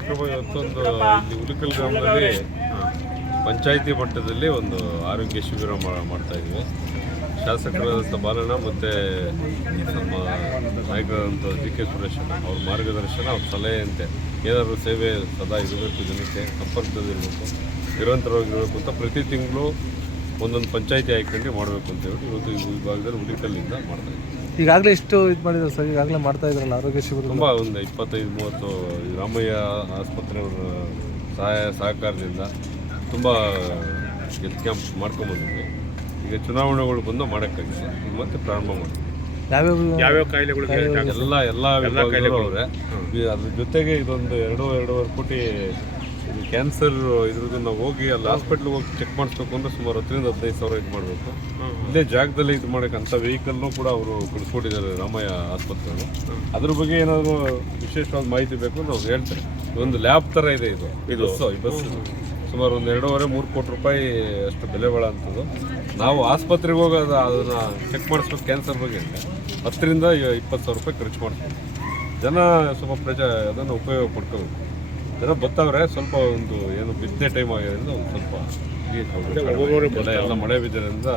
ಕಾರ್ಯಕ್ರಮ ಇವತ್ತೊಂದು ಇಲ್ಲಿ ಉಲಿಕಲ್ ಗ್ರಾಮದಲ್ಲಿ ಪಂಚಾಯಿತಿ ಮಟ್ಟದಲ್ಲಿ ಒಂದು ಆರೋಗ್ಯ ಶಿಬಿರ ಮಾಡ್ತಾ ಇದ್ವಿ ಶಾಸಕರಾದಂಥ ಬಾಲಣ್ಣ ಮತ್ತು ನಮ್ಮ ನಾಯಕರಾದಂಥ ಡಿ ಕೆ ಸುರೇಶ್ ಅವ್ರ ಮಾರ್ಗದರ್ಶನ ಅವ್ರ ಸಲಹೆಯಂತೆ ಏನಾದರೂ ಸೇವೆ ಸದಾ ಇರಬೇಕು ಜನಕ್ಕೆ ಸಂಪರ್ಕದಲ್ಲಿರಬೇಕು ನಿರಂತರವಾಗಿರಬೇಕು ಅಂತ ಪ್ರತಿ ತಿಂಗಳು ಒಂದೊಂದು ಪಂಚಾಯಿತಿ ಆಯ್ಕೊಂಡು ಮಾಡಬೇಕು ಅಂತ ಹೇಳಿ ಇವತ್ತು ಈ ವಿಭಾಗದಲ್ಲಿ ಉಲಿಕಲ್ಲಿಂದ ಮಾಡ್ತಾ ಇದ್ವಿ ಈಗಾಗಲೇ ಎಷ್ಟು ಇದು ಮಾಡಿದ್ರು ಸರ್ ಈಗಾಗಲೇ ಮಾಡ್ತಾ ಇದ್ರಲ್ಲ ಆರೋಗ್ಯ ಶಿಬಿರ ತುಂಬ ಒಂದು ಇಪ್ಪತ್ತೈದು ಮೂವತ್ತು ರಾಮಯ್ಯ ಆಸ್ಪತ್ರೆಯವರ ಸಹಾಯ ಸಹಕಾರದಿಂದ ತುಂಬ ಹೆಲ್ತ್ ಕ್ಯಾಂಪ್ ಮಾಡ್ಕೊಂಬಂದಿದ್ವಿ ಈಗ ಚುನಾವಣೆಗಳು ಬಂದು ಮಾಡೋಕ್ಕಾಗಿಲ್ಲ. ಈಗ ಮತ್ತೆ ಪ್ರಾರಂಭ ಮಾಡ್ತೀವಿ. ಯಾವ್ಯಾವ ಯಾವ್ಯಾವ ಕಾಯಿಲೆಗಳಿಗೆ ಎಲ್ಲ ಎಲ್ಲ ಅವರೇ ಅದ್ರ ಜೊತೆಗೆ ಇದೊಂದು ಎರಡು ಎರಡೂವರೆ ಕೋಟಿ ಇದು ಕ್ಯಾನ್ಸರ್ ಇದ್ರದ್ದು ನಾವು ಹೋಗಿ ಅಲ್ಲಿ ಹಾಸ್ಪಿಟ್ಲಿಗೆ ಹೋಗಿ ಚೆಕ್ ಮಾಡಿಸ್ಬೇಕು ಅಂದ್ರೆ ಸುಮಾರು ಹತ್ತರಿಂದ ಹದಿನೈದು ಸಾವಿರ ಇದು ಮಾಡಬೇಕು. ಇಲ್ಲೇ ಜಾಗದಲ್ಲಿ ಇದು ಮಾಡೋಕ್ಕಂಥ ಅಂಥ ವೆಹಿಕಲ್ನು ಕೂಡ ಅವರು ಕಳಿಸ್ಕೊಟ್ಟಿದ್ದಾರೆ ರಾಮಯ್ಯ ಆಸ್ಪತ್ರೆಗಳು ಅದ್ರ ಬಗ್ಗೆ ಏನಾದರೂ ವಿಶೇಷವಾದ ಮಾಹಿತಿ ಬೇಕು ಅಂದ್ರೆ ಅವ್ರು ಹೇಳ್ತಾರೆ. ಒಂದು ಲ್ಯಾಬ್ ಥರ ಇದೆ ಇದು. ಇದು. ಈ ಬಸ್ ಸುಮಾರು ಒಂದು ಎರಡೂವರೆ ಮೂರು ಕೋಟಿ ರೂಪಾಯಿ ಅಷ್ಟು ಬೆಲೆ ಬಾಳಂಥದ್ದು ನಾವು ಆಸ್ಪತ್ರೆಗೆ ಹೋಗಿ ಅದು ಅದನ್ನ ಚೆಕ್ ಮಾಡಿಸ್ಬೇಕು ಕ್ಯಾನ್ಸರ್ ಬಗ್ಗೆ ಹತ್ತರಿಂದ ಇಪ್ಪತ್ತು ಸಾವಿರ ರೂಪಾಯಿ ಖರ್ಚು ಮಾಡ್ತೀವಿ. ಜನ ಸ್ವಲ್ಪ ಪ್ರಜಾ ಅದನ್ನು ಉಪಯೋಗ ಪಡ್ಕೋಬೇಕು. ಜನ ಬರ್ತಾವ್ರೆ ಸ್ವಲ್ಪ ಒಂದು ಏನು ಬಿತ್ತನೆ ಟೈಮ್ ಆಗಿರೋದ್ರಿಂದ ಒಂದು ಸ್ವಲ್ಪ ಎಲ್ಲ ಎಲ್ಲ ಮಳೆ ಬಿದ್ದರಿಂದ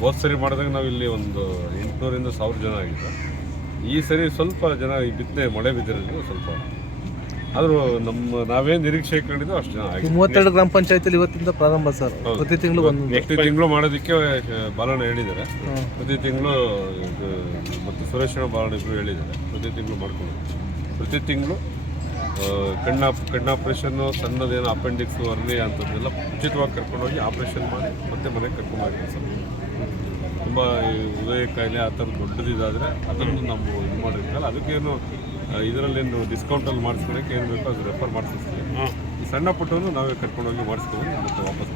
ಹೋದ ಸರಿ ಮಾಡಿದಾಗ ನಾವು ಇಲ್ಲಿ ಒಂದು ಎಂಟುನೂರಿಂದ ಸಾವಿರ ಜನ ಆಗಿದೆ ಈ ಸರಿ ಸ್ವಲ್ಪ ಜನ ಈ ಬಿತ್ತನೆ ಮಳೆ ಬಿದ್ದಿರೋದ್ರಿಂದ ಸ್ವಲ್ಪ ಆದರೂ ನಮ್ಮ ನಾವೇ ನಿರೀಕ್ಷೆ ಇಟ್ಕೊಂಡಿದ್ದೋ ಅಷ್ಟು ಜನ ಆಗಿದೆ ಮೂವತ್ತೆರಡು ಗ್ರಾಮ ಪಂಚಾಯತಿಲಿ ಇವತ್ತಿಂದ ಪ್ರಾರಂಭ ಸರ್. ಪ್ರತಿ ತಿಂಗಳು ಒಂದು ಪ್ರತಿ ತಿಂಗಳು ಮಾಡೋದಕ್ಕೆ ಬಾಲಣ್ಣ ಹೇಳಿದ್ದಾರೆ. ಪ್ರತಿ ತಿಂಗಳು ಇದು ಮತ್ತು ಸುರೇಶಣ್ಣ ಬಾಲಣ್ಣ ಇಬ್ಬರು ಹೇಳಿದ್ದಾರೆ. ಪ್ರತಿ ತಿಂಗಳು ಮಾಡ್ಕೊಂಡು ಪ್ರತಿ ತಿಂಗಳು ಕಣ್ಣ ಕಣ್ಣು ಆಪ್ರೇಷನ್ನು ಸಣ್ಣದೇನು ಅಪೆಂಡಿಕ್ಸ್ ವರ್ನಿ ಅಂಥದ್ದೆಲ್ಲ ಉಚಿತವಾಗಿ ಕರ್ಕೊಂಡೋಗಿ ಆಪ್ರೇಷನ್ ಮಾಡಿ ಮತ್ತೆ ಮನೆಗೆ ಕರ್ಕೊಂಡ್ಬರ್ತೀವಿ ಸರ್. ತುಂಬ ಹೃದಯ ಕಾಯಿಲೆ ಆ ಥರ ದೊಡ್ಡದಿದಾದರೆ ಅದನ್ನು ನಾವು ಇದು ಮಾಡಿರ್ತಾರೆ ಅದಕ್ಕೇನು ಇದರಲ್ಲೇನು ಡಿಸ್ಕೌಂಟಲ್ಲಿ ಮಾಡಿಸ್ಕೊಳಕ್ಕೆ ಏನು ಬೇಕೋ ಅದು ರೆಫರ್ ಮಾಡಿಸ್ತೀವಿ ಸಣ್ಣ ಪುಟ್ಟವನ್ನು ನಾವೇ ಕರ್ಕೊಂಡೋಗಿ ಮಾಡಿಸ್ಕೊಂಡು ಮತ್ತೆ ವಾಪಸ್.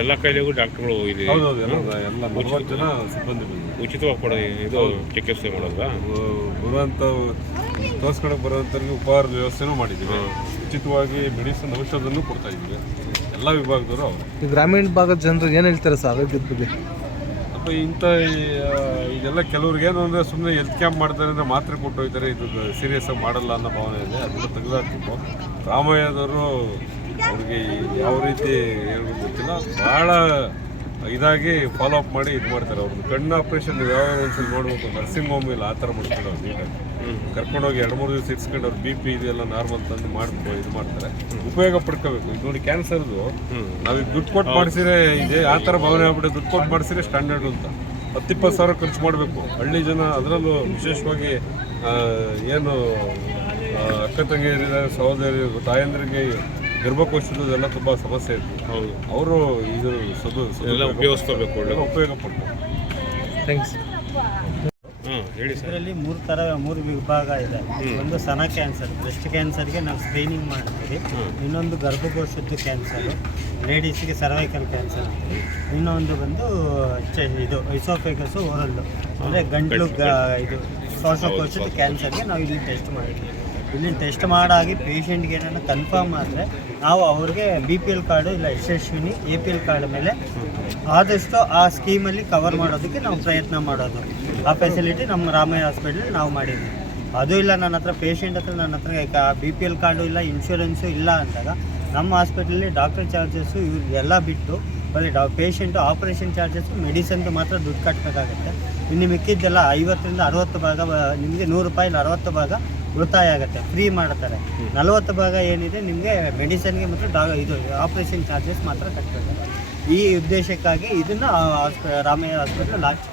ಎಲ್ಲ ಕಾಯಿಲೆಗೂ ಡಾಕ್ಟರ್ಗಳು ಇಲ್ಲಿ ಹೌದೌದು ಎಲ್ಲ ಎಲ್ಲ ನಲವತ್ತು ಜನ ಸಿಬ್ಬಂದಿ ಬಂದಿದೆ ಉಚಿತವಾಗಿ ಕೊಡೋದು ಇದು ಚಿಕಿತ್ಸೆ ಮಾಡೋದಾ ಬರುವಂಥ ತೋರಿಸ್ಕೊಳಕ್ಕೆ ಬರುವಂಥವ್ರಿಗೆ ಉಪಹಾರ ವ್ಯವಸ್ಥೆನೂ ಮಾಡಿದ್ದೀವಿ. ಉಚಿತವಾಗಿ ಮೆಡಿಸಿನ್ ಔಷಧನೂ ಕೊಡ್ತಾ ಇದ್ದೀವಿ. ಎಲ್ಲ ವಿಭಾಗದವರು ಈ ಗ್ರಾಮೀಣ ಭಾಗದ ಜನರು ಏನು ಹೇಳ್ತಾರೆ ಸರ್ ಆರೋಗ್ಯದ ಬಗ್ಗೆ? ಇಂಥ ಇದೆಲ್ಲ ಕೆಲವ್ರಿಗೆ ಏನು ಅಂದರೆ ಸುಮ್ಮನೆ ಹೆಲ್ತ್ ಕ್ಯಾಂಪ್ ಮಾಡ್ತಾರೆ ಅಂದರೆ ಮಾತ್ರೆ ಕೊಟ್ಟು ಹೋಗ್ತಾರೆ ಇದು ಸೀರಿಯಸ್ ಆಗಿ ಮಾಡಲ್ಲ ಅನ್ನೋ ಭಾವನೆ ಇದೆ ಅದನ್ನು ತೆಗೆದಾಕ್ಬೇಕು ರಾಮಯ್ಯದವರು ಅವ್ರಿಗೆ ಯಾವ ರೀತಿ ಹೇಳ್ಬೇಕು ಗೊತ್ತಿಲ್ಲ ಭಾಳ ಇದಾಗಿ ಫಾಲೋ ಅಪ್ ಮಾಡಿ ಇದು ಮಾಡ್ತಾರೆ ಅವ್ರದ್ದು ಕಣ್ಣು ಆಪ್ರೇಷನ್ ಯಾವ್ಯಾವ ಒಂದ್ಸಲ ನೋಡ್ಬೇಕು ನರ್ಸಿಂಗ್ ಹೋಮ್ ಇಲ್ಲ, ಆ ಥರ ಮಾಡ್ಕೊಂಡು ನೀಟಾಗಿ. ಕರ್ಕೊಂಡೋಗಿ ಎರಡು ಮೂರು ದಿವಸ ಇಟ್ಸ್ಕೊಂಡು ಅವ್ರು ಬಿ ಪಿ ಇದೆಲ್ಲ ನಾರ್ಮಲ್ ತಂದು ಮಾಡ್ಕೊ ಇದು ಮಾಡ್ತಾರೆ. ಉಪಯೋಗ ಪಡ್ಕೋಬೇಕು. ಇದು ನೋಡಿ ಕ್ಯಾನ್ಸರ್ದು ನಾವೀಗ ದುಡ್ಡು ಕೊಟ್ಟು ಮಾಡಿಸಿದ್ರೆ ಇದೆ ಆ ಥರ ಭಾವನೆ ಆಗ್ಬಿಟ್ಟು ದುಡ್ಡು ಕೊಟ್ಟು ಮಾಡಿಸಿದ್ರೆ ಸ್ಟ್ಯಾಂಡರ್ಡ್ ಅಂತ. ಹತ್ತಿಪ್ಪತ್ತು ಸಾವಿರ ಖರ್ಚು ಮಾಡಬೇಕು. ಹಳ್ಳಿ ಜನ ಅದರಲ್ಲೂ ವಿಶೇಷವಾಗಿ ಏನು ಅಕ್ಕ ತಂಗಿಯರಿದ್ದಾರೆ ಸಹೋದರಿ ತಾಯಂದ್ರಿಗೆ ಗರ್ಭಕೋಶದೆಲ್ಲ ತುಂಬ ಸಮಸ್ಯೆ ಇತ್ತು. ಹೌದು. ಅವರು ಇದು ಸದು ಎಲ್ಲ ಉಪಯೋಗಿಸ್ಕೋಬೇಕು ಒಳ್ಳೆ. ಉಪಯೋಗ ಪಡ್ಬೇಕು ಥ್ಯಾಂಕ್ಸ್ ಇದರಲ್ಲಿ ಮೂರು ಥರ ಮೂರು ವಿಭಾಗ ಇದೆ. ಒಂದು ಸನ ಕ್ಯಾನ್ಸರ್ ಬ್ರೆಸ್ಟ್ ಕ್ಯಾನ್ಸರ್ಗೆ ನಾವು ಸ್ಕ್ರೀನಿಂಗ್ ಮಾಡ್ತೀವಿ. ಇನ್ನೊಂದು ಗರ್ಭಕೋಶದ್ದು ಕ್ಯಾನ್ಸರು ಲೇಡೀಸ್ಗೆ ಸರ್ವೈಕಲ್ ಕ್ಯಾನ್ಸರ್ ಇನ್ನೊಂದು ಬಂದು ಚ ಇದು ಐಸೋಫೇಕಸ್ ಓರಲ್ಲು ಅಂದರೆ ಗಂಟ್ಲು ಇದು ಶ್ವಾಸಕೋಶದ ಕ್ಯಾನ್ಸರ್ಗೆ ನಾವು ಇಲ್ಲಿ ಟೆಸ್ಟ್ ಮಾಡಿದ್ವಿ ಇಲ್ಲಿ ಟೆಸ್ಟ್ ಮಾಡಾಗಿ ಪೇಷಂಟ್ಗೆ ಏನಾದ್ರು ಕನ್ಫರ್ಮ್ ಆದರೆ ನಾವು ಅವ್ರಿಗೆ ಬಿ ಪಿ ಎಲ್ ಕಾರ್ಡು ಇಲ್ಲ Yashasvini A P L card ಮೇಲೆ ಆದಷ್ಟು ಆ ಸ್ಕೀಮಲ್ಲಿ ಕವರ್ ಮಾಡೋದಕ್ಕೆ ನಾವು ಪ್ರಯತ್ನ ಮಾಡೋದು. ಆ ಫೆಸಿಲಿಟಿ ನಮ್ಮ ರಾಮಯ್ಯ ಹಾಸ್ಪಿಟಲ್ ನಾವು ಮಾಡಿದ್ವಿ. ಅದು ಇಲ್ಲ ನನ್ನ ಹತ್ರ ಪೇಷಂಟ್ ಹತ್ರ ನನ್ನ ಹತ್ರ ಬಿ ಪಿ ಎಲ್ ಕಾರ್ಡು ಇಲ್ಲ ಇನ್ಶೂರೆನ್ಸು ಇಲ್ಲ ಅಂದಾಗ ನಮ್ಮ ಹಾಸ್ಪಿಟಲಲ್ಲಿ ಡಾಕ್ಟರ್ ಚಾರ್ಜಸ್ಸು ಇವ್ರಿಗೆಲ್ಲ ಬಿಟ್ಟು, ಬರೀ ಡಾ ಪೇಷಂಟು ಆಪ್ರೇಷನ್ ಚಾರ್ಜಸ್ಸು ಮೆಡಿಸನ್ಗೆ ಮಾತ್ರ ದುಡ್ಡು ಕಟ್ಟಬೇಕಾಗುತ್ತೆ ಇನ್ನು ಮಿಕ್ಕಿದ್ದೆಲ್ಲ ಐವತ್ತರಿಂದ ಅರವತ್ತು ಭಾಗ ನಿಮಗೆ ನೂರು ರೂಪಾಯಿ ಅರವತ್ತು ಭಾಗ ಉಳಿತಾಯ ಆಗುತ್ತೆ ಫ್ರೀ ಮಾಡ್ತಾರೆ. ನಲವತ್ತು ಭಾಗ ಏನಿದೆ, ನಿಮಗೆ ಮೆಡಿಸನ್ಗೆ ಮತ್ತು ಡಾ, ಇದು ಆಪ್ರೇಷನ್ ಚಾರ್ಜಸ್ ಮಾತ್ರ ಕಟ್ಟಬೇಕಾಗುತ್ತೆ ಈ ಉದ್ದೇಶಕ್ಕಾಗಿ ಇದನ್ನು ರಾಮಯ್ಯ ಹಾಸ್ಪಿಟ್ಲ್ ಲಾಂಚ್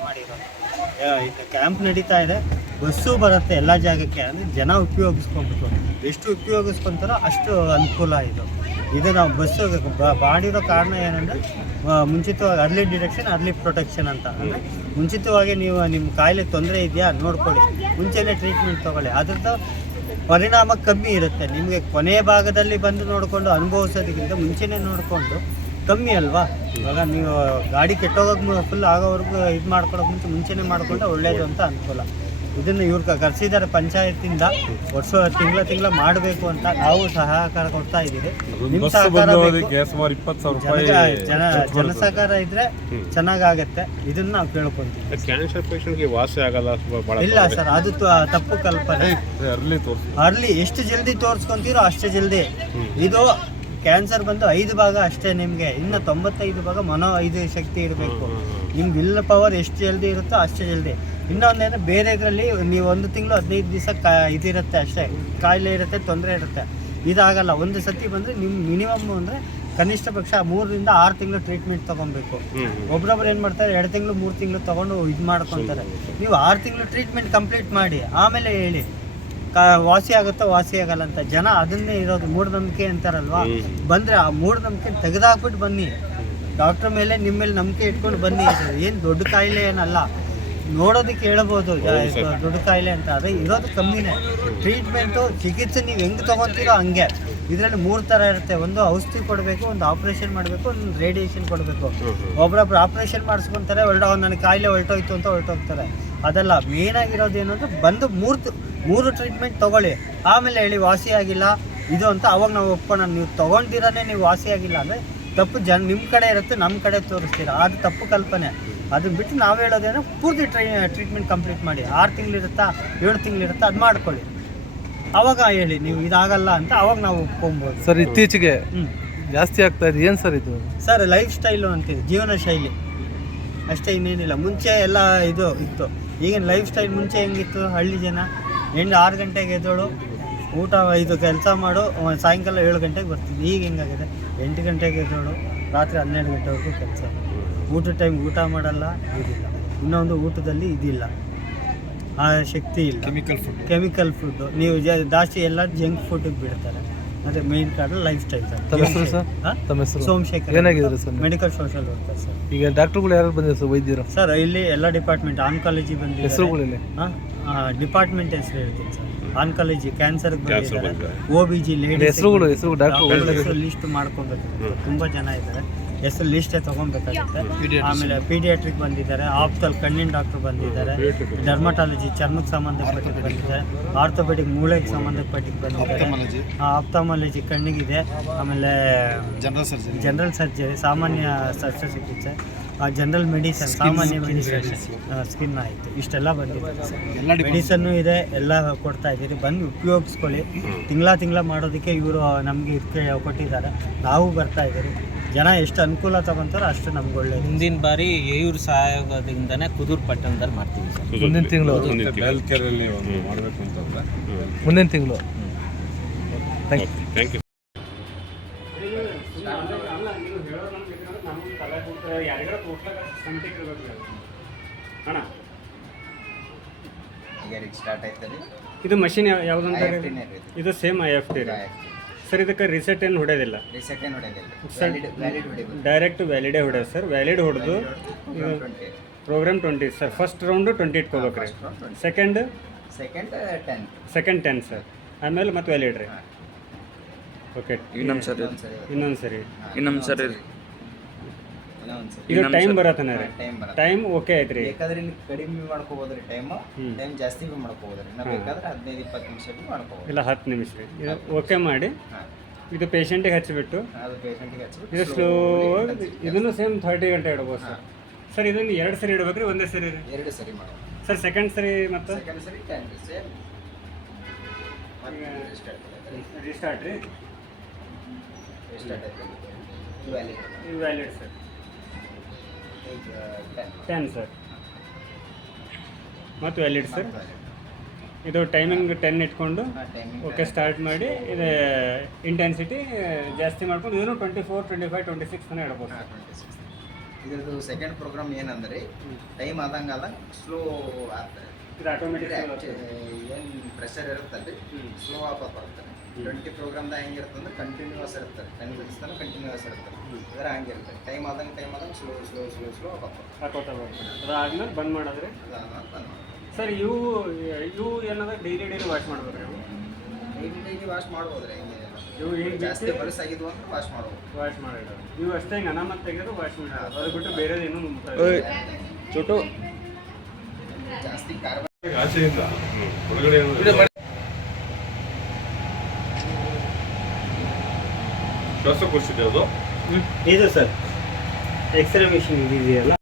ಕ್ಯಾಂಪ್ ನಡೀತಾ ಇದೆ. ಬಸ್ಸು ಬರುತ್ತೆ ಎಲ್ಲ ಜಾಗಕ್ಕೆ. ಅಂದರೆ ಜನ ಉಪಯೋಗಿಸ್ಕೊಬೇಕು ಎಷ್ಟು ಉಪಯೋಗಿಸ್ಕೊತಾರೋ ಅಷ್ಟು ಅನುಕೂಲ ಇದು. ಇದು ನಾವು ಬಸ್ಸು ಮಾಡಿರೋ ಕಾರಣ ಏನಂದರೆ ಮುಂಚಿತವಾಗಿ ಅರ್ಲಿ ಡಿಟೆಕ್ಷನ್ ಅರ್ಲಿ ಪ್ರೊಟೆಕ್ಷನ್ ಅಂತ. ಅಂದರೆ ಮುಂಚಿತವಾಗಿ ನೀವು ನಿಮ್ಮ ಕಾಯಿಲೆ ತೊಂದರೆ ಇದೆಯಾ ನೋಡ್ಕೊಳ್ಳಿ. ಮುಂಚೆನೇ ಟ್ರೀಟ್ಮೆಂಟ್ ತೊಗೊಳ್ಳಿ. ಅದ್ರದ್ದು ಪರಿಣಾಮ ಕಮ್ಮಿ ಇರುತ್ತೆ. ನಿಮಗೆ ಕೊನೆ ಭಾಗದಲ್ಲಿ ಬಂದು ನೋಡಿಕೊಂಡು ಅನುಭವಿಸೋದಕ್ಕಿಂತ ಮುಂಚೆನೇ ನೋಡಿಕೊಂಡು ಕಮ್ಮಿ ಅಲ್ವಾ? ಇವಾಗ ನೀವು ಗಾಡಿ ಕೆಟ್ಟೋಗೋಕೆ ಫುಲ್ ಆಗೋವರೆಗೂ ಇದು ಮಾಡ್ಕೊಳಕ್ ಮುಂಚೆ ಮುಂಚೆನೇ ಮಾಡಿಕೊಂಡ್ರೆ ಒಳ್ಳೆಯದು ಅಂತ ಅನುಕೂಲ ಇದನ್ನು ಇವ್ರು ಕರೆಸಿದ್ದಾರೆ ಪಂಚಾಯತಿಂದ ವರ್ಷ ತಿಂಗಳ ತಿಂಗಳ ಮಾಡಬೇಕು ಅಂತ ನಾವು ಸಹಕಾರ ಕೊಡ್ತಾ ಇದ್ದೀವಿ. ನಿಮ್ಮ ಸಹಕಾರ ಜನ ಜನ ಸಹಕಾರ ಇದ್ರೆ ಚೆನ್ನಾಗಾಗತ್ತೆ. ಇದನ್ನ ನಾವು ಕೇಳ್ಕೊಂತೀವಿ. ಕ್ಯಾನ್ಸರ್ ಪೇಷಂಟ್ಗೆ ವಾಸಿ ಆಗಲ್ಲ ಇಲ್ಲ ಸರ್ ಅದು ತಪ್ಪು ಕಲ್ಪನೆ. ಅರ್ಲಿ ಎಷ್ಟು ಜಲ್ದಿ ತೋರಿಸ್ಕೊಂತೀರೋ ಅಷ್ಟೇ ಜಲ್ದಿ. ಇದು ಕ್ಯಾನ್ಸರ್ ಬಂದು ಐದು ಭಾಗ ಅಷ್ಟೇ ನಿಮಗೆ. ಇನ್ನು ತೊಂಬತ್ತೈದು ಭಾಗ ಮನೋ ಐದು ಶಕ್ತಿ ಇರಬೇಕು. ನಿಮ್ಮ ವಿಲ್ ಪವರ್ ಎಷ್ಟು ಜಲ್ದಿ ಇರುತ್ತೋ ಅಷ್ಟೇ ಜಲ್ದಿ. ಇನ್ನೊಂದೇನು ಬೇರೆ ಇದರಲ್ಲಿ ನೀವು ಒಂದು ತಿಂಗಳು ಹದಿನೈದು ದಿವಸ ಕಾ ಇದಿರುತ್ತೆ ಅಷ್ಟೇ. ಕಾಯಿಲೆ ಇರುತ್ತೆ ತೊಂದರೆ ಇರುತ್ತೆ. ಇದಾಗಲ್ಲ ಒಂದು ಸತಿ ಬಂದರೆ ನಿಮ್ಮ ಮಿನಿಮಮ್ ಅಂದರೆ ಕನಿಷ್ಠ ಪಕ್ಷ ಮೂರರಿಂದ ಆರು ತಿಂಗಳು ಟ್ರೀಟ್ಮೆಂಟ್ ತೊಗೊಬೇಕು. ಒಬ್ರೊಬ್ರು ಏನು ಮಾಡ್ತಾರೆ ಎರಡು ತಿಂಗಳು ಮೂರು ತಿಂಗಳು ತೊಗೊಂಡು ಇದು ಮಾಡ್ಕೊತಾರೆ. ನೀವು ಆರು ತಿಂಗಳು ಟ್ರೀಟ್ಮೆಂಟ್ ಕಂಪ್ಲೀಟ್ ಮಾಡಿ ಆಮೇಲೆ ಹೇಳಿ. ವಾಸಿ ಆಗುತ್ತೋ ವಾಸಿ ಆಗಲ್ಲ ಅಂತ ಜನ ಅದನ್ನೇ ಇರೋದು ಮೂಢನಂಬಿಕೆ ಅಂತಾರಲ್ವಾ? ಬಂದರೆ ಆ ಮೂಢನಂಬಿಕೆ ತೆಗೆದಾಕ್ಬಿಟ್ಟು ಬನ್ನಿ. ಡಾಕ್ಟ್ರ್ ಮೇಲೆ ನಿಮ್ಮ ಮೇಲೆ ನಂಬಿಕೆ ಇಟ್ಕೊಂಡು ಬನ್ನಿ. ಏನು ದೊಡ್ಡ ಕಾಯಿಲೆ ಏನಲ್ಲ. ನೋಡೋದಕ್ಕೆ ಹೇಳ್ಬೋದು. ದೊಡ್ಡ ಕಾಯಿಲೆ ಅಂತ. ಅದೇ ಇರೋದು ಕಮ್ಮಿನೇ. ಟ್ರೀಟ್ಮೆಂಟು ಚಿಕಿತ್ಸೆ ನೀವು ಹೆಂಗೆ ತೊಗೊತೀರೋ ಹಂಗೆ. ಇದರಲ್ಲಿ ಮೂರು ಥರ ಇರುತ್ತೆ. ಒಂದು ಔಷಧಿ ಕೊಡಬೇಕು ಒಂದು ಆಪ್ರೇಷನ್ ಮಾಡಬೇಕು ಒಂದು ರೇಡಿಯೇಷನ್ ಕೊಡಬೇಕು. ಒಬ್ರೊಬ್ರು ಆಪ್ರೇಷನ್ ಮಾಡಿಸ್ಕೊತಾರೆ ಹೊರಟೋ ನನಗೆ ಕಾಯಿಲೆ ಹೊರಟೋಯ್ತು ಅಂತ ಹೊರಟೋಗ್ತಾರೆ. ಅದಲ್ಲ ಮೇನ್ ಆಗಿರೋದು ಏನು ಅಂದ್ರೆ ಬಂದು ಮೂರು ಮೂರು ಟ್ರೀಟ್ಮೆಂಟ್ ತಗೊಳ್ಳಿ. ಆಮೇಲೆ ಹೇಳಿ ವಾಸಿ ಆಗಿಲ್ಲ. ಇದು ಅಂತ ಅವಾಗ ನಾವು ಒಪ್ಕೊಳ್ಳೋಣ ನೀವು ತೊಗೊಂಡಿರೋನೇ ನೀವು ವಾಸಿ ಆಗಿಲ್ಲ ಅಂದರೆ ತಪ್ಪು ಜನ ನಿಮ್ಮ ಕಡೆ ಇರುತ್ತೆ ನಮ್ಮ ಕಡೆ ತೋರಿಸ್ತೀರ. ಅದು ತಪ್ಪು ಕಲ್ಪನೆ. ಅದನ್ನ ಬಿಟ್ಟು ನಾವು ಹೇಳೋದೇನೋ ಪೂರ್ತಿ ಟ್ರೈ ಟ್ರೀಟ್ಮೆಂಟ್ ಕಂಪ್ಲೀಟ್ ಮಾಡಿ. ಆರು ತಿಂಗಳಿರುತ್ತಾ ಏಳು ತಿಂಗಳಿರುತ್ತಾ ಅದು ಮಾಡ್ಕೊಳ್ಳಿ. ಅವಾಗ ಹೇಳಿ ನೀವು ಇದಾಗಲ್ಲ ಅಂತ ಅವಾಗ ನಾವು ಒಪ್ಕೊಬೋದು. ಸರ್ ಇತ್ತೀಚೆಗೆ ಹ್ಞೂ ಜಾಸ್ತಿ ಆಗ್ತಾ ಇದೆ. ಏನು ಸರ್ ಇದು? ಸರ್ ಲೈಫ್ ಸ್ಟೈಲು ಅಂತಿದೆ ಜೀವನ ಶೈಲಿ. ಅಷ್ಟೇ ಇನ್ನೇನಿಲ್ಲ. ಮುಂಚೆ ಎಲ್ಲ ಇದು ಇತ್ತು. ಈಗಿನ ಲೈಫ್ ಸ್ಟೈಲ್ ಮುಂಚೆ ಹೆಂಗಿತ್ತು? ಹಳ್ಳಿ ಜನ. ಎಂಟು ಆರು ಗಂಟೆಗೆ ಎದ್ದೋಳು. ಊಟ ಇದು ಕೆಲಸ ಮಾಡು. ಸಾಯಂಕಾಲ ಏಳು ಗಂಟೆಗೆ ಬರ್ತೀನಿ. ಈಗ ಹೆಂಗಾಗಿದೆ? ಎಂಟು ಗಂಟೆಗೆ ಎದ್ದೋಳು. ರಾತ್ರಿ ಹನ್ನೆರಡು ಗಂಟೆವರೆಗೂ ಕೆಲಸ. ಊಟದ ಟೈಮ್ ಊಟ ಮಾಡಲ್ಲ ಇದಿಲ್ಲ. ಇನ್ನೊಂದು ಊಟದಲ್ಲಿ ಇದಿಲ್ಲ. ಆ ಶಕ್ತಿ ಇಲ್ಲ. ಕೆಮಿಕಲ್ ಫುಡ್ ಕೆಮಿಕಲ್ ಫುಡ್ಡು ನೀವು ಜಾಸ್ತಿ ಎಲ್ಲ ಜಂಕ್ ಫುಡ್ಡಿಗೆ ಬಿಡ್ತಾರೆ. ಅದೇ ಮೇನ್ ಕಾರ್ಡ್ ಲೈಫ್ ಸ್ಟೈಲ್ ತಮ್ಮ ಹೆಸರು ಸರ್ ತಮ್ಮ ಹೆಸರು? Somashekar ಏನಾಗಿದ್ದಾರೆ sir medical social worker sir ಈಗ ಡಾಕ್ಟರ್ಗಳು ಯಾರು ಬಂದಿದ್ದಾರೆ ಸರ್ ವೈದ್ಯರು? ಸರ್ ಇಲ್ಲಿ ಎಲ್ಲ ಡಿಪಾರ್ಟ್ಮೆಂಟ್ ಆನ್ಕಾಲಜಿ ಬಂದಿದೆ ಹೆಸರುಗಳಿಲ್ಲ ಡಿಪಾರ್ಟ್ಮೆಂಟ್ ಹೆಸರು ಹೇಳ್ತೀನಿ ಸರ್ ಆನ್ಕಾಲಜಿ ಕ್ಯಾನ್ಸರ್ ಬಂದಿದ್ದಾರೆ. ಒ ಬಿ ಜಿ ಲೇಡಿ ಹೆಸರುಗಳು ಹೆಸರು ಡಾಕ್ಟರ್ ಹೆಸರು. ಲಿಸ್ಟ್ ಮಾಡ್ಕೊಬೇಕು. ತುಂಬಾ ಜನ ಇದ್ದಾರೆ. ಹೆಸರು ಲಿಸ್ಟೇ ತಗೊಬೇಕಾಗುತ್ತೆ ಆಮೇಲೆ ಪೀಡಿಯಾಟ್ರಿಕ್ ಬಂದಿದ್ದಾರೆ ಆಪ್ತಲ್ ಕಣ್ಣಿನ ಡಾಕ್ಟರ್ ಬಂದಿದ್ದಾರೆ ಡರ್ಮಟಾಲಜಿ ಚರ್ಮಕ್ಕೆ ಸಂಬಂಧಪಟ್ಟಿದ್ದು ಬಂದಿದ್ದಾರೆ ಆರ್ಥೋಪೆಡಿಕ್ ಮೂಳೆಗೆ ಸಂಬಂಧಪಟ್ಟಿದ್ದು ಬಂದಿದ್ದಾರೆ. ಆಪ್ತಮಾಲಜಿ ಕಣ್ಣಿಗಿದೆ ಆಮೇಲೆ ಜನರಲ್ ಸರ್ಜರಿ ಜನರಲ್ ಸರ್ಜರಿ ಸಾಮಾನ್ಯ ಶಸ್ತ್ರಚಿಕಿತ್ಸೆ ಜನರಲ್ ಮೆಡಿಸನ್ ಸಾಮಾನ್ಯ ಮೆಡಿಸನ್ ಸ್ಕಿನ್ ಆಯಿತು. ಇಷ್ಟೆಲ್ಲ ಬಂದಿದೆ. ಮೆಡಿಸನ್ನು ಇದೆ ಎಲ್ಲ ಕೊಡ್ತಾ ಇದ್ದೀರಿ. ಬಂದು ಉಪಯೋಗಿಸ್ಕೊಳ್ಳಿ. ತಿಂಗಳ ತಿಂಗಳ ಮಾಡೋದಕ್ಕೆ ಇವರು ನಮಗೆ ಇದಕ್ಕೆ ಕೊಟ್ಟಿದ್ದಾರೆ. ನಾವು ಬರ್ತಾ ಇದ್ದೀರಿ. ಜನ ಎಷ್ಟು ಅನುಕೂಲ ತಗೊಂತಾರೋ ಅಷ್ಟು ನಮ್ಗೆ ಒಳ್ಳೆ ಮುಂದಿನ ಬಾರಿ ಏಯೂರ್ ಸಹಯೋಗದಿಂದನೇ ಕುದೂರ್ ಪಟ್ಟಣದಲ್ಲಿ ಮಾಡ್ತೀವಿ ಸರ್. ಮುಂದಿನ ತಿಂಗಳು ಒಂದು ಮಾಡಬೇಕು ಅಂತಂದ್ರೆ ಮುಂದಿನ ತಿಂಗಳು. Thank you thank you start ಆಯ್ತದೆ. ಇದು ಮಷಿನ್ ಯಾವ್ದು ಇದು same I F T sir ಇದಕ್ಕೆ ರಿಸೆಟ್ ಏನು ಹೊಡೆಯೋದಿಲ್ಲ ರಿಸೆಟ್ ಏನು ಹೊಡೆಯಲಿಲ್ಲ ವ್ಯಾಲಿಡ್ ವ್ಯಾಲಿಡ್ ಹೊಡಿಬೋದು. ಡೈರೆಕ್ಟ್ ವ್ಯಾಲಿಡೇ ಹೊಡೆಯೋದು ಸರ್ ವ್ಯಾಲಿಡ್ ಹೊಡೆದು program twenty sir first round twenty ಇಟ್ಕೋಬೇಕು ರೀ second second ten second ten sir ಆಮೇಲೆ ಮತ್ತೆ ವ್ಯಾಲಿಡ್ ರೀ. ಓಕೆ ಇನ್ನೊಂದು ಸರಿ ಇನ್ನೊಂದು ಸರಿ ಇನ್ನೊಂದು ಸರಿ ಇದು ಟೈಮ್ ಬರತ್ತನ ರೀ. ಟೈಮ್ ಬರುತ್ತೆ. ಟೈಮ್ ಓಕೆ ಐತ್ರಿ ಬೇಕಾದ್ರೆ ಇಲ್ಲಿ ಕಡಿಮೆ ಮಾಡ್ಕೋಬೋದ್ರಿ ಟೈಮ್ ಟೈಮ್ ಜಾಸ್ತಿ ಭೀ ಮಾಡ್ಕೋಬೋದ್ರಿ. ನಾವು ಬೇಕಾದ್ರೆ ಹದಿನೈದು ಇಪ್ಪತ್ತು ನಿಮಿಷ ಮಾಡ್ಕೋಬೋದು ಇಲ್ಲ ಹತ್ತು ನಿಮಿಷ ರೀ. ಇದು ಓಕೆ ಮಾಡಿ. ಇದು ಪೇಷಂಟಿಗೆ ಹಚ್ಚಿಬಿಟ್ಟು. ಅದು ಪೇಷಂಟಿಗೆ ಹಚ್ಚಿಬಿಟ್ಟು ಇದು ಸ್ಲೋ ಇದನ್ನು ಸೇಮ್ ಥರ್ಟಿ ಗಂಟೆ ಇಡ್ಬೋದು ಸರ್. ಸರ್ ಇದನ್ನು ಎರಡು ಸರಿ ಇಡ್ಬೇಕು ರೀ ಒಂದೇ ಸರಿ ರೀ? ಎರಡು ಸರಿ ಮಾಡೋದು ಸರ್ ಸೆಕೆಂಡ್ ಸರಿ ಮತ್ತೆ? ಸೆಕೆಂಡ್ ಸರಿ ಟೆನ್ ಸೇಮ್ ರಿಸ್ಟಾರ್ಟ್ ರೀ. ರೀಸ್ಟಾರ್ಟ್ ಆಯ್ತು? ವ್ಯಾಲಿಡ್ ಸರ್ ಟೆನ್ ಸರ್ ಮತ್ತು ವ್ಯಾಲಿಡ್ ಸರ್ ಇದು ಟೈಮಿಂಗ್ ಟೆನ್ ಇಟ್ಕೊಂಡು ಓಕೆ ಸ್ಟಾರ್ಟ್ ಮಾಡಿ ಇದು ಇಂಟೆನ್ಸಿಟಿ ಜಾಸ್ತಿ ಮಾಡ್ಕೊಂಡು ಇದನ್ನು twenty four twenty five twenty six ತನಕ. ಇಡ್ಬೋದು ಇದ್ರದ್ದು ಸೆಕೆಂಡ್ ಪ್ರೋಗ್ರಾಮ್ ಏನಂದ್ರೆ ಟೈಮ್ ಆದಂಗೆ ಆದಂಗೆ ಸ್ಲೋ ಆಗ್ತದೆ. ಇದು ಆಟೋಮೆಟಿಕ್ ಏನು ಪ್ರೆಷರ್ ಇರುತ್ತಲ್ಲ ಸ್ಲೋ ಆಫ್ ಬರ್ತದೆ ಟ್ವೆಂಟಿ ಪ್ರೋಗ್ರಾಮ್ದಾಗ ಹೆಂಗಿರುತ್ತೆ ಅಂದ್ರೆ ಕಂಟಿನ್ಯೂಸ್ ಇರುತ್ತೆ. ಟೆನ್ ಮಿನಿಟ್ಸ್ ತನಕ ಕಂಟಿನ್ಯೂಸ್ ಇರ್ತಾರೆ ಅದರ ಹಂಗಿರುತ್ತೆ ಟೈಮ್ ಆದಂಗೆ ಟೈಮ್ ಆದಂಗೆ ಸ್ಲೋ ಸ್ಲೋ ಸ್ಲೋ ಸ್ಲೋ ಹಾಕೋತಾ ಅದಾದ್ಮೇಲೆ ಬಂದ್ ಮಾಡಿದ್ರೆ? ಸರ್ ಇವು ಇವು ಏನದ ಡೈಲಿ ಡೈಲಿ ವಾಶ್ ಮಾಡ್ಬೇಕು ಡೈಲಿ ಡೈಲಿ ವಾಶ್ ಮಾಡ್ಬೋದ್ರಿ. ಹೆಂಗೆ ಇವು ಏನು ಜಾಸ್ತಿ ಹೊಲಸು ಆಗಿದ್ವು ಅಂದ್ರೆ ವಾಶ್ ಮಾಡ್ಬೋದು. ವಾಶ್ ಮಾಡಿಡೋದು ಇವು ಅಷ್ಟೇ ಹಿಂಗೆ ಮತ್ತೆ ತೆಗೆದು ವಾಶ್ ಮಾಡಿಡೋದು ಅದು ಬಿಟ್ಟು ಬೇರೆ ಏನು ಚೋಟು. ಜಾಸ್ತಿ ಕಾರ್ಬನ್ ಆಚೆಯಿಂದ ಒಳಗಡೆ ಶ್ವಾಸಕೋಶ ಇದೆ ಅದು? ಇದೆ ಸರ್. ಎಕ್ಸ್ರೇ ಮಿಷಿನ್ ಇದೆಯಲ್ಲ.